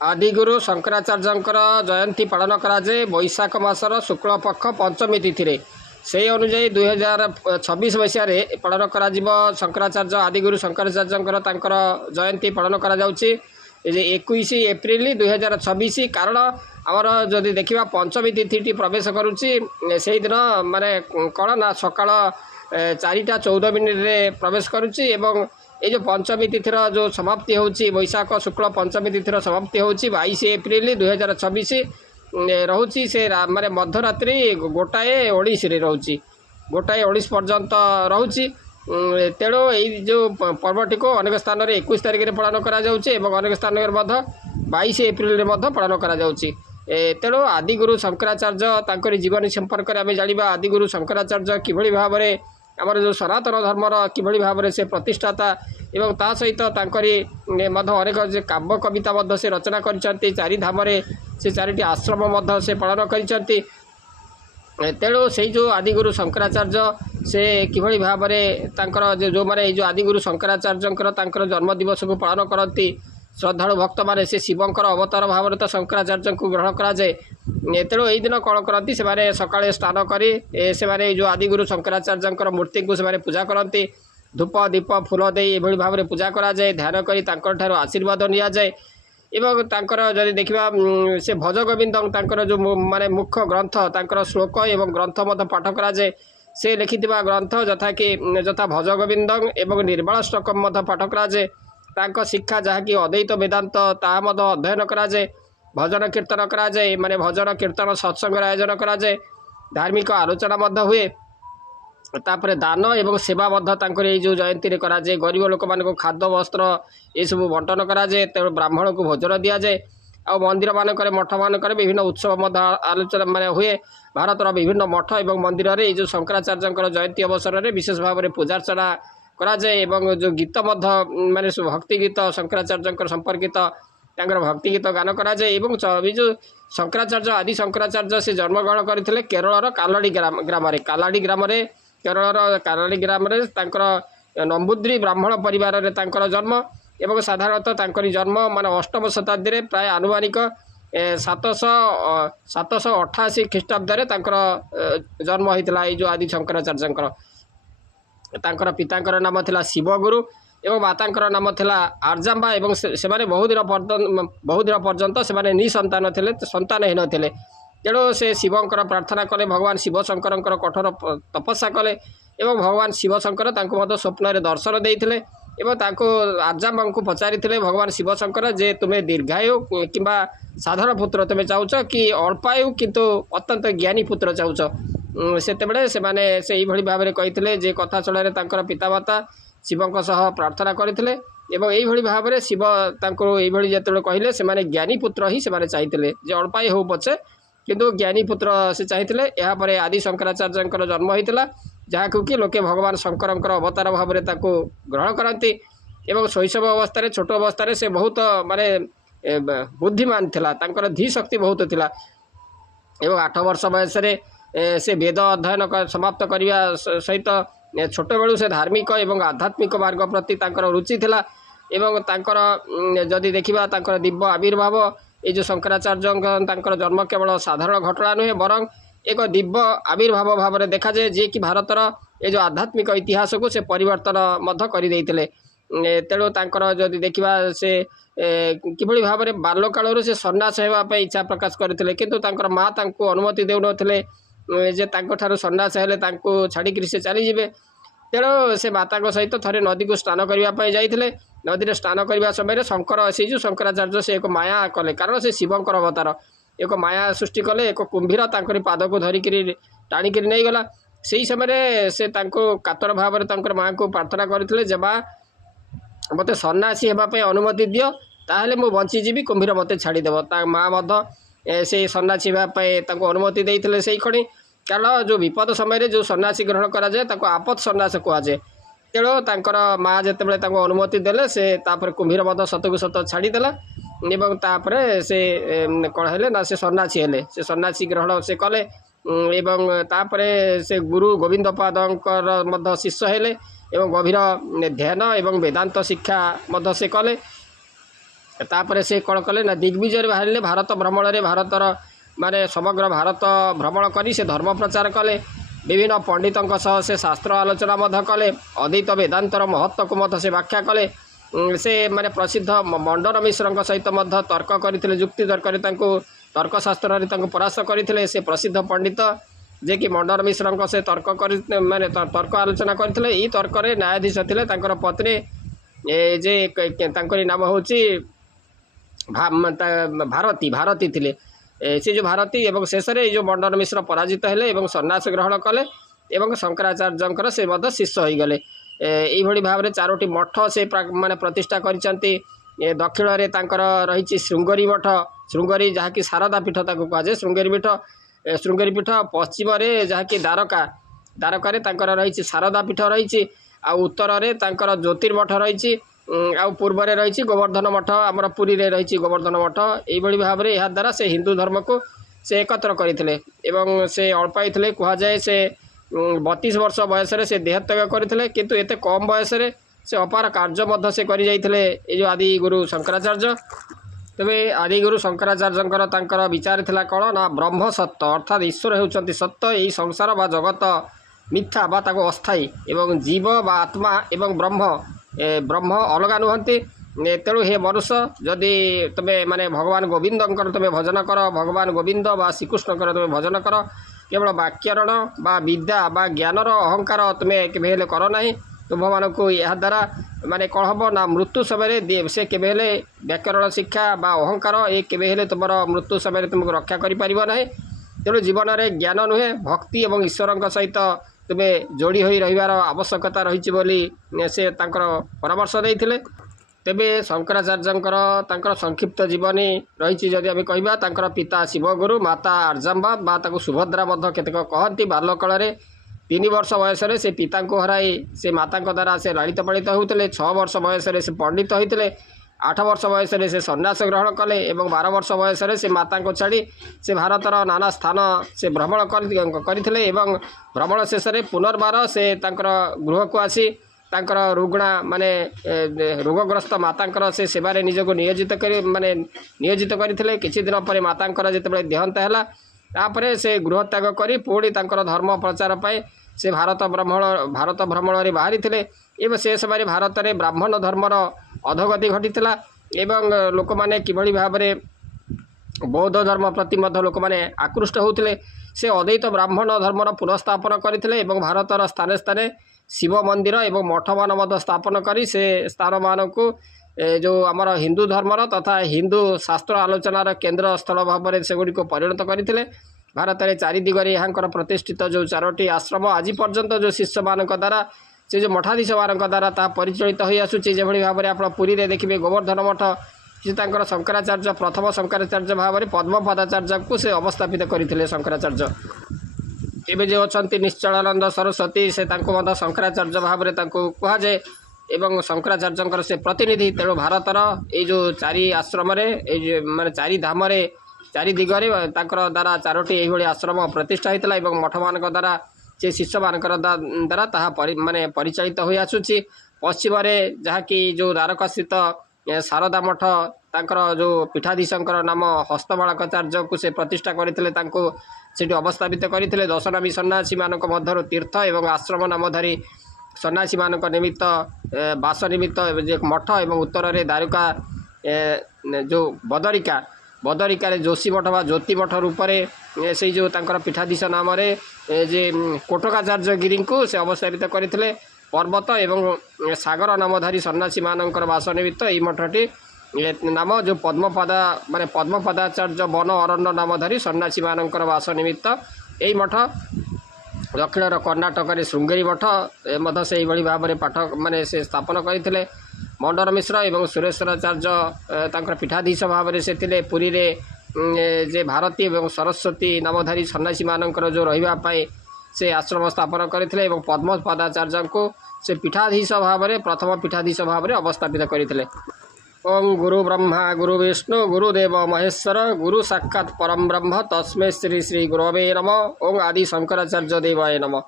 आदिगुरु शंकराचार्यंकर जयंती पालन कराए बैशाख मासर शुक्ल पक्ष पंचमी तिथि से अनुजाई 2026 मसीह पालन कर शंकराचार्य आदिगुरु शंकराचार्यंकर जयंती पालन कर 21 एप्रिल 2026 कारण आमर जदि देखा पंचमी तिथि प्रवेश करुच्ची से दिन माने कौन ना सकाल 4:14 प्रवेश करुच्ची एवं ये जो पंचमी तिथि जो समाप्ति होची बैशाख शुक्ल पंचमी तिथि समाप्ति होची 22 एप्रिल 2026 रोची से माने मध्यरात्रि 1:19 रोची 1:19 पर्यंत रोची। तेणु ये जो पर्वटी को अनेक स्थान में 21 तारिख में पालन करा जाउची एवं अनेक स्थान में 22 एप्रिल में पालन करा जाउची। तेणु आदिगुरु शंकराचार्य तांकरी जीवनी संपर्क में आम जाना आदिगुरु शंकराचार्य किभली भाव में आमर जो सनातन धर्मर किभली भाव में से प्रतिष्ठाता एवं ता सहित तांकरी अनेक काव्य कविता से रचना करिसंती चारि धाम से 4टी आश्रम से पालन करिसंती। तेणु से जो आदिगुरु शंकराचार्य से किभली भाव में तांकर जो माने जो आदिगुरु शंकराचार्य जन्म दिवस को पालन करती श्रद्धालु भक्त मैंने से शिवंकर अवतार भाव में तो शंकराचार्य को ग्रहण कराए। तेणु यही दिन कौन करती से सकाଳେ स्नान करी से जो आदिगुरु शंकराचार्य मूर्ति को से पूजा करती धूप दीप फूल दे ये भाव में पूजा कराए ध्यान कर आशीर्वाद नि जाए एवं तांकर जदि देखा से भज गोविंद जो माने मुख्य ग्रंथ तांकर श्लोक एवं ग्रंथ मत पाठ कराए से लिखिथिबा ग्रंथ यथा भज गोविंद एवं निर्मला श्लोकम पाठ कराए तांको शिक्षा जहाँकि अद्वैत वेदांत ता अध्ययन कराए भजन कीर्तन कराए माने भजन कीर्तन सत्संग आयोजन कराए धार्मिक आलोचना हुए तापर दान एवं सेवा जो जयंती में कराए गरीब लोक मान खाद्य वस्त्र ये सब बंटन कराए तेणु ब्राह्मण को भोजन दि जाए आ मंदिर मानक मठ मानक विभिन्न उत्सव आलोचना माने हुए भारतर विभिन्न मठ एवं मंदिर में जो शंकराचार्य जयंती अवसर में विशेष भाव में पूजार्चना कराए एवं जो गीत माने भक्ति गीत शंकराचार्य संपर्कित भक्ति गीत गान कराए एवं जो शंकराचार्य आदि शंकराचार्य से जन्मग्रहण करते केरल कालाडी ग्राम केरल कालाडी ग्राम नंबूद्री ब्राह्मण परिवार में जन्म एवं साधारणतः जन्म माने 8म शताब्दी में प्राय आनुमानिक 788 ख्रीष्टाब्द जन्म होता है। जो आदि शंकराचार्य पिता नाम थिला शिवगुरु एवं माता नाम थिला आर्जाम्बा एवं से बहुत दिन पर्यंत से निसंतान थे संतानहीन थे। तेणु से शिवंकर प्रार्थना कले भगवान शिव शंकर कठोर तपस्या कले एवं भगवान शिव शंकर स्वप्न में दर्शन देते आर्जाम्बा को पचारि भगवान शिव शंकर जे तुम्हें दीर्घायु कि साधारण पुत्र तुम्हें चाहूच कि अल्पायु किंतु अत्यंत ज्ञानी पुत्र चाहूच से भाव में कही जे कथा चलारे पितामाता शिवों सह प्रार्थना करते यही भाव में शिव जो कहले से ज्ञानी पुत्र ही से चाहिए जे अल्पायु हो पछे किंतु ज्ञानी पुत्र से चाहिए। यापर आदि शंकराचार्य जन्म होता जहाँ कि लोके भगवान शंकर अवतार भाव में ग्रहण करती एवं शैशव अवस्था छोट अवस्था से बहुत माने बुद्धिमान थिला धी शक्ति बहुत थिला एवं 8 वर्ष बयस से वेद अध्ययन समाप्त करने सहित छोट बेलू से धार्मिक एवं आध्यात्मिक मार्ग प्रति रुचि थिला एवं जदि देखा दिव्य आविर्भाव ये जो शंकराचार्य जन्म केवल साधारण घटना नुहे बरं एक दिव्य आविर्भाव भाव में देखा जाए जी कि भारतर ये जो आध्यात्मिक इतिहास को से परिवर्तन कर तेणु जदि देखा से किभली भाव में बाल्य काल से सन्यास होगापी इच्छा प्रकाश करते किंतु माँ अनुमति देउन जे सन्यास हेले छाड़ी से चलीजे। तेणु से माता सहित थरे नदी को स्नान करने जाते नदी में स्नान करने समय शंकर से जो शंकराचार्य से एक माया कले कारण से शिवंकर अवतार एक माया सृष्टि कले एक कुंभीर पाद को धरिक टाणिक नहीं गला से समय से कातर भाव में माँ को प्रार्थना करते जे माँ मत सन्यासी होगापी अनुमति दियो ताहले मु बंचीजी कुंभीर मत छाड़देव माँ से सन्यासी होगापी अनुमति देते से खड़ी कारण जो विपद समय जो सन्यासी ग्रहण कराए आपद सन्यास कहुए। तेणु माँ जिते अनुमति देले से तापर कुंभीर सतकू सत छाड़देला एवं तापर से कौन है ना से सन्यासी हेले से सन्यासी ग्रहण से कले एवं तापर से गुरु गोविंद पाद शिष्य हेले एवं गभीर ध्यान एवं वेदांत शिक्षा से कले तापर से कौन कले ना दिग्विजय बाहर भारत भ्रमण में भारतर माने समग्र भारत भ्रमण कर से धर्म प्रचार कले विभिन्न पंडितों सह से शास्त्र आलोचना कले अद्वैत वेदांतर महत्व को मत से व्याख्या कले से माने प्रसिद्ध मंडन मिश्र सहित तर्क करते जुक्ति तर्क तर्कशास्त्र परास्त करते से प्रसिद्ध पंडित जे कि मंडन मिश्र से तर्क कर माने तर्क आलोचना करते ई तर्क न्यायाधीश थे पत्नी जे नाम हूँ भारती भारती थिले से जो भारती एवं शेष में जो मंडन मिश्र पराजित हेले एवं सन्यास ग्रहण कले एवं शंकराचार्य से शिष्य हो गले। यही भाव में 4टी मठ से माने प्रतिष्ठा करिसेंती। दक्षिण में रही श्रृंगेरी मठ श्रृंगेरी जहाँकि शारदा पीठ कहुए श्रृंगेरी पीठ पश्चिम में जहाँकि द्वारका द्वारकार रही शारदा पीठ रही आ उत्तर में ज्योतिर्मठ रही आ पूर्व में रही गोवर्धन मठ आमर पुरी रे रही गोवर्धन मठ यही भाव में यह द्वारा से हिंदू धर्म को से एकत्र करते से अल्पाई कहुए से 32 वर्ष बयस से देहत्याग करते किंतु एते कम बयस से अपार कार्य से कर जो आदि गुरु शंकराचार्य। तेबे आदि गुरु शंकराचार्य विचार थिला कौन ना ब्रह्म सत्य अर्थात ईश्वर होउचंती सत्य यही संसार बा जगत मिथ्या बा ताको अस्थायी एवं जीव बा आत्मा एवं ब्रह्म अलगा नुहंती। तेणु हे मनुष्य जदि तुम्हें माने भगवान गोविंद तुम्हें भजन कर भगवान गोविंद बा श्रीकृष्ण तुम्हें भजन कर केवल वाक्यरण बा विद्या बा ज्ञानर अहंकार तुम्हें केवे कर ना तुम मान को यह द्वारा माने कौन हम ना मृत्यु समय से केवे व्याकरण शिक्षा बा अहंकार ये केवे तुम मृत्यु समय तुमको रक्षा करें। तेणु जीवन में ज्ञान नुहे भक्ति और ईश्वर सहित तुम्हें जोड़ी हो रहीबार आवश्यकता रही से परामर्श देते। तेबे शंकराचार्य संक्षिप्त जीवनी रही जदि आम कह पिता शिवगुरु माता आर्जाम्बा बा सुभद्रा केतक कहती बाल्यकाल 3 वर्ष बयस से पिता को हराई से माता द्वारा से लालित पालित होते 6 वर्ष बयस से पंडित होते 8 वर्ष बयस से सन्यास ग्रहण कले एवं 12 वर्ष बयस से माता को छाड़ी से भारतर नाना स्थान से भ्रमण करते एवं भ्रमण शेष में पुनर्बार से गृह को आसी तांकर रुग्णा माने रोगग्रस्त मातांकर से सेवारे निजको नियोजित कर माने नियोजित करथिले। किछि दिन पर मातांकर जेतेबेले देहांत हैला तापरे से गृह त्याग करी पुणी तांकर धर्म प्रचार पाए से भारत भ्रमण रे बाहरी थिले एवं से समय भारत में ब्राह्मण धर्मर अधोगति घटीला एवं लोक माने किभଳି भाबरे बौद्ध धर्म प्रति मध्य लोक माने आकृष्ट होउथिले से अद्वैत ब्राह्मण धर्मर पुनर्स्थापन करथिले एवं भारतर स्थाने स्थाने शिव मंदिर एवं मठ मान स्थापन करी से स्थान मान को जो आमर हिंदू धर्मर तथा हिंदू शास्त्र आलोचनार केन्द्र स्थल भाव में सेगुड़ी परिणत करते। भारत में 4 दिगरे यहाँ प्रतिष्ठित जो 4टी आश्रम आज पर्यंत जो शिष्य मान द्वारा से जो मठाधीश मान द्वारा ता परिचालित हो आसूँ जो भाव में आप पुरी में देखिए गोवर्धन मठ से शंकराचार्य प्रथम शंकराचार्य भाव में पद्मपदाचार्य को से अवस्थापित करते। शंकराचार्य एवं जो अच्छा निश्चलानंद सरस्वती से शंकराचार्य भाव में कहुए एवं शंकराचार्य से प्रतिनिधि। तेणु भारतर ये जो 4 आश्रम माने 4 धाम 4 दिगरे द्वारा 4टी यही आश्रम प्रतिष्ठा होता है मठ मान द्वारा से शिष्य मान द्वारा ताहा माने परिचालित हो आसूँ। पश्चिम में जहाँकि जो द्वारका स्थित शारदा मठ तांकर जो पीठाधीशंकर नाम हस्तबालकाचार्य को से प्रतिष्ठा करते से अवस्थापित करते। दशनामी सन्यासी मान मध्य तीर्थ एवं आश्रम नामधारी सन्यासी मान निमित्त बास निमित्त मठ एवं उत्तर में द्वारका जो बदरिका जोशी मठ व ज्योति मठ रूप से जो पीठाधीश नाम जे कोटकाचार्य गिरी को से अवस्थापित करते। पर्वत एवं सागर नामधारी सन्यासी मान बास निमित्त यही मठटी नाम जो पद्मपदा माने पद्मपदाचार्य वन अरण्य नामधारी सन्यासी मान बास निमित्त यही मठ। दक्षिण कर्णाटक श्रृंगेरी मठ से भाव में पाठ माने से स्थापन करते। मंडन मिश्र एवं सुरेश्वराचार्य पीठाधीश भाव में से पुरी रे जे भारती एवं सरस्वती नामधारी सन्यासी मान जो रही से आश्रम स्थापन करते पद्मपदाचार्य को से पीठाधीश भाव में प्रथम पीठाधीश भाव में अवस्थापित करते। ओं गुरु ब्रह्मा गुरु विष्णु गुरुदेव महेश्वर गुरु साक्षात् परम ब्रह्म तस्मै श्री श्री गुरवे नमः। ओं आदि शंकराचार्य देवाय नमः।